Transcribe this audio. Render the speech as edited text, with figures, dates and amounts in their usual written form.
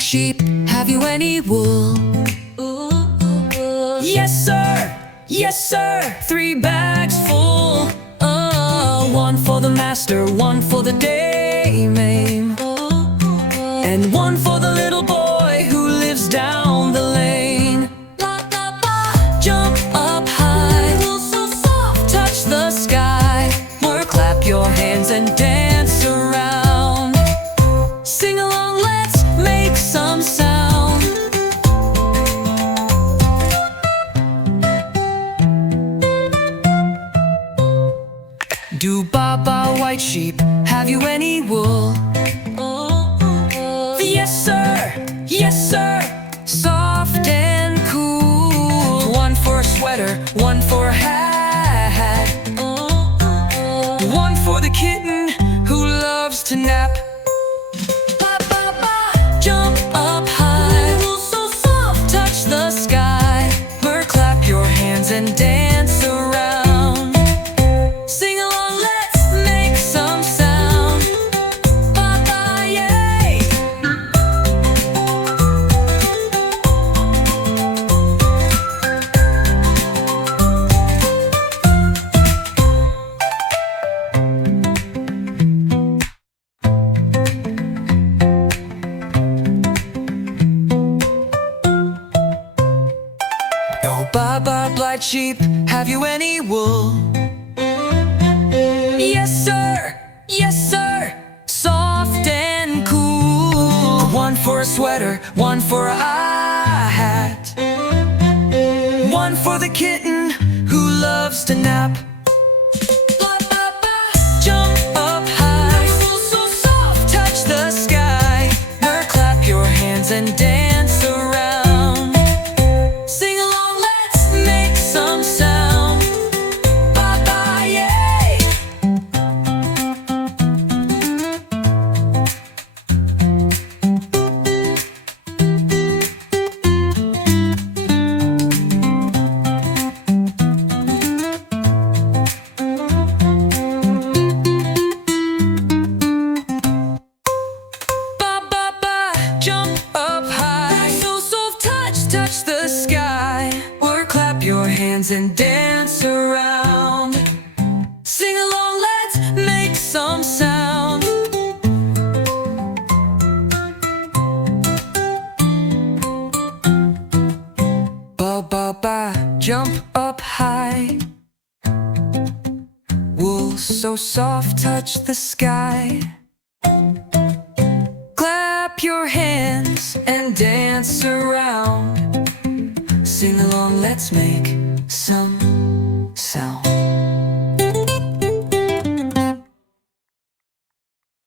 black sheep, have you any wool? Yes sir, yes sir, 3 bags full. One for the master, one for the dame, and one for the little boy who lives down the lane. Jump up high, so soft, touch the sky, or clap your hands and dance around. Sing along, let's make some sound. Do Baa Baa white sheep, have you any wool? Yes sir, yes sir, soft and cool. One for a sweater, one for a hat, one for the kitten who loves to nap. Jump up high, so soft, touch the sky, or clap your hands and dance around. Sing along, let's make some sound. Baa Baa, yay! Oh, Baa Baa Black Sheep, have you any wool? Yes sir, yes sir, soft and cool. One for a sweater, one for a hat, one for the kitten who loves to nap. Jump up high, so soft, touch the sky, or clap your hands and dance around. Sing along, let's make some sound. Baa Baa, yay! Baa Baa Baa, jump up high, so soft, touch the sky, or clap your hands and dance around. Sing along, let's make some sound. Baa Baa Baa, jump up high, wool so soft, touch the sky. Clap your hands and dance around. Sing along, let's make some